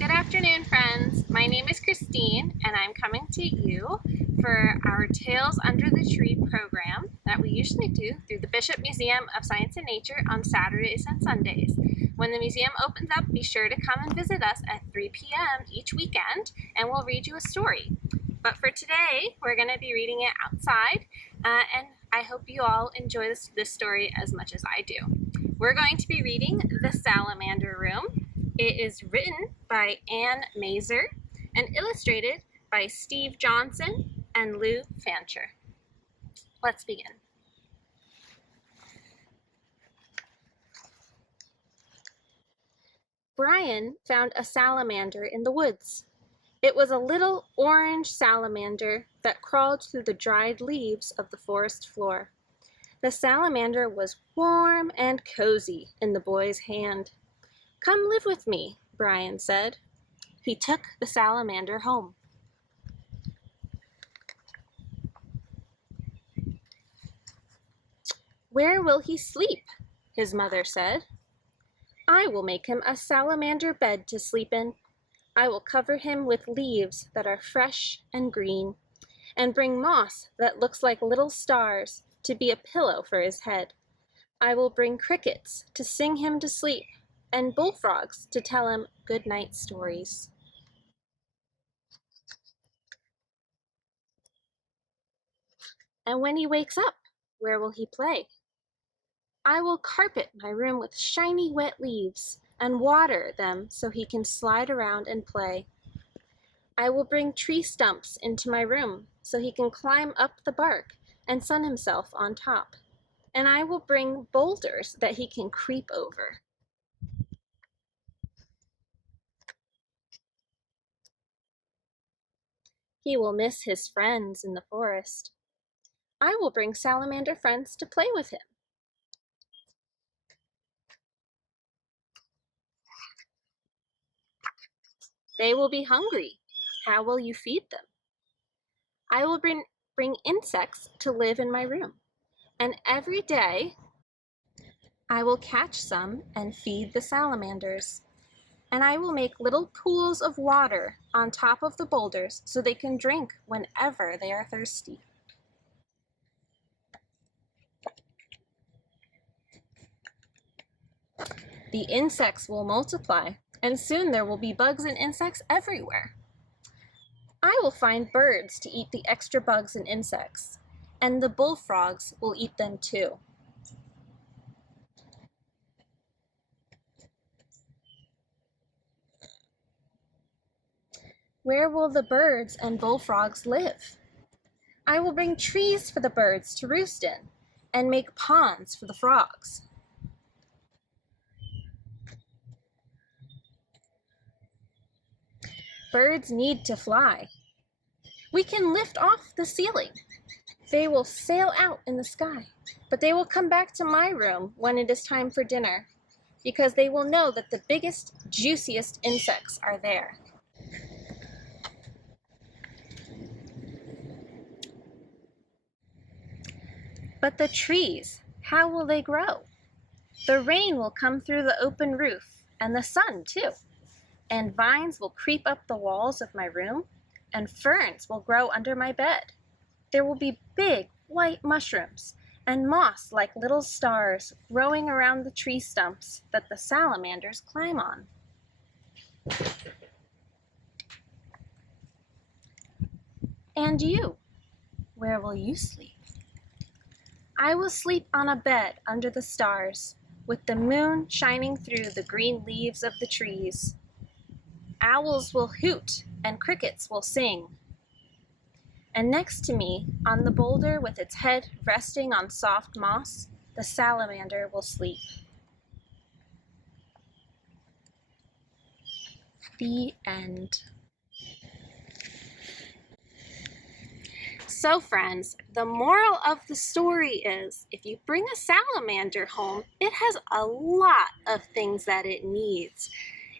Good afternoon, friends. My name is Christine, and I'm coming to you for our Tales Under the Tree program that we usually do through the Bishop Museum of Science and Nature on Saturdays and Sundays. When the museum opens up, be sure to come and visit us at 3 p.m. each weekend, and we'll read you a story. But for today, we're going to be reading it outside, and I hope you all enjoy this story as much as I do. We're going to be reading The Salamander Room. It is written by Anne Mazer and illustrated by Steve Johnson and Lou Fancher. Let's begin. Brian found a salamander in the woods. It was a little orange salamander that crawled through the dried leaves of the forest floor. The salamander was warm and cozy in the boy's hand. "Come live with me," Brian said. He took the salamander home. "Where will he sleep?" his mother said. "I will make him a salamander bed to sleep in. I will cover him with leaves that are fresh and green, and bring moss that looks like little stars to be a pillow for his head. I will bring crickets to sing him to sleep, and bullfrogs to tell him good night stories." "And when he wakes up, where will he play?" "I will carpet my room with shiny wet leaves and water them so he can slide around and play. I will bring tree stumps into my room so he can climb up the bark and sun himself on top. And I will bring boulders that he can creep over." He will miss his friends in the forest. I will bring salamander friends to play with him. They will be hungry. How will you feed them? I will bring insects to live in my room. And every day I will catch some and feed the salamanders. And I will make little pools of water on top of the boulders so they can drink whenever they are thirsty. The insects will multiply, and soon there will be bugs and insects everywhere. I will find birds to eat the extra bugs and insects, and the bullfrogs will eat them too. Where will the birds and bullfrogs live? I will bring trees for the birds to roost in, and make ponds for the frogs. Birds need to fly. We can lift off the ceiling. They will sail out in the sky, but they will come back to my room when it is time for dinner, because they will know that the biggest, juiciest insects are there. But the trees, how will they grow? The rain will come through the open roof, and the sun too. And vines will creep up the walls of my room, and ferns will grow under my bed. There will be big white mushrooms and moss like little stars growing around the tree stumps that the salamanders climb on. And you, where will you sleep? I will sleep on a bed under the stars, with the moon shining through the green leaves of the trees. Owls will hoot and crickets will sing. And next to me, on the boulder with its head resting on soft moss, the salamander will sleep. The end. So friends, the moral of the story is, if you bring a salamander home, it has a lot of things that it needs.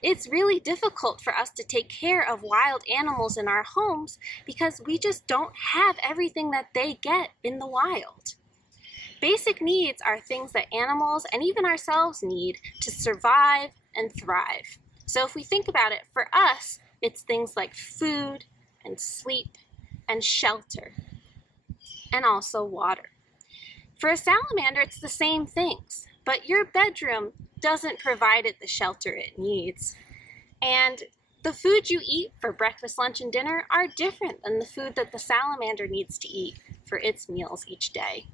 It's really difficult for us to take care of wild animals in our homes because we just don't have everything that they get in the wild. Basic needs are things that animals and even ourselves need to survive and thrive. So if we think about it, for us, it's things like food and sleep and shelter and also water. For a salamander, it's the same things, but your bedroom doesn't provide it the shelter it needs. And the food you eat for breakfast, lunch, and dinner are different than the food that the salamander needs to eat for its meals each day.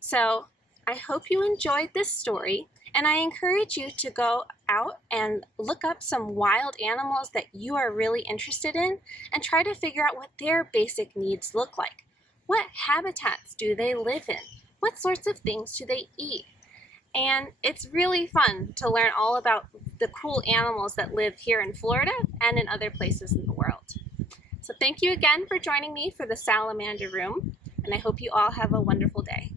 So I hope you enjoyed this story, and I encourage you to go out and look up some wild animals that you are really interested in and try to figure out what their basic needs look like. What habitats do they live in? What sorts of things do they eat? And it's really fun to learn all about the cool animals that live here in Florida and in other places in the world. So thank you again for joining me for the Salamander Room, and I hope you all have a wonderful day.